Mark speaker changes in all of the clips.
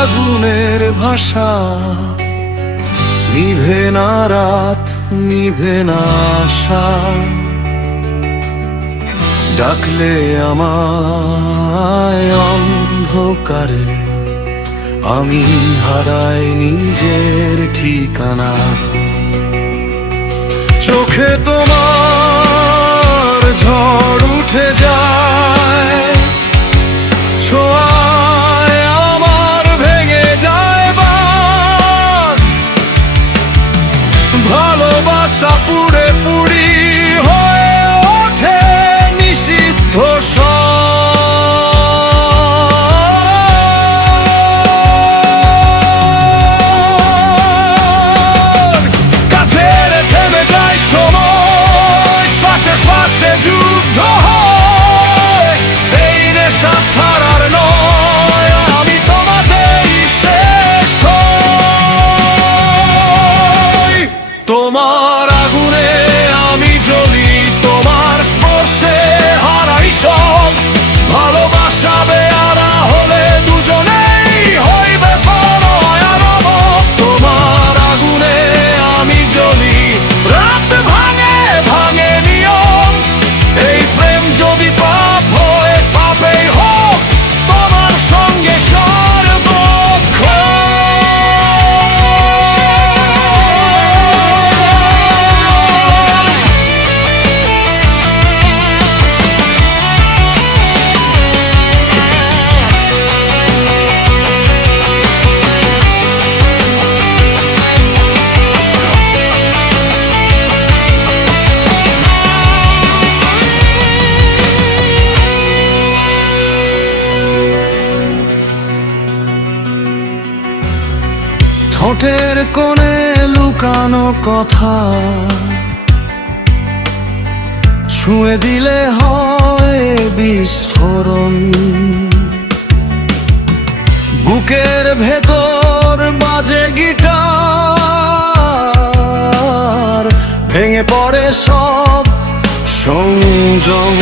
Speaker 1: আগুনের ভাষা। নিভে না রাত, নিভে না আশা। ডাকলে আমায় অন্ধকারে, আমি হারাই নিজের ঠিকানা। চোখে তোমার ঝড় উঠে যায় আশা পুরে পুরে ঠোঁটের কোণে লুকানো কথা। ছুঁয়ে দিলে হয় বিস্ফোরণ। বুকের ভেতর বাজে গিটার। ভেঙে পড়ে সব সংযম।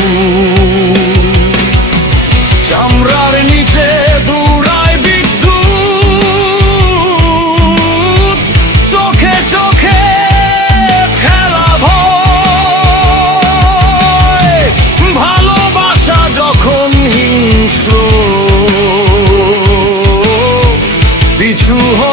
Speaker 2: to hold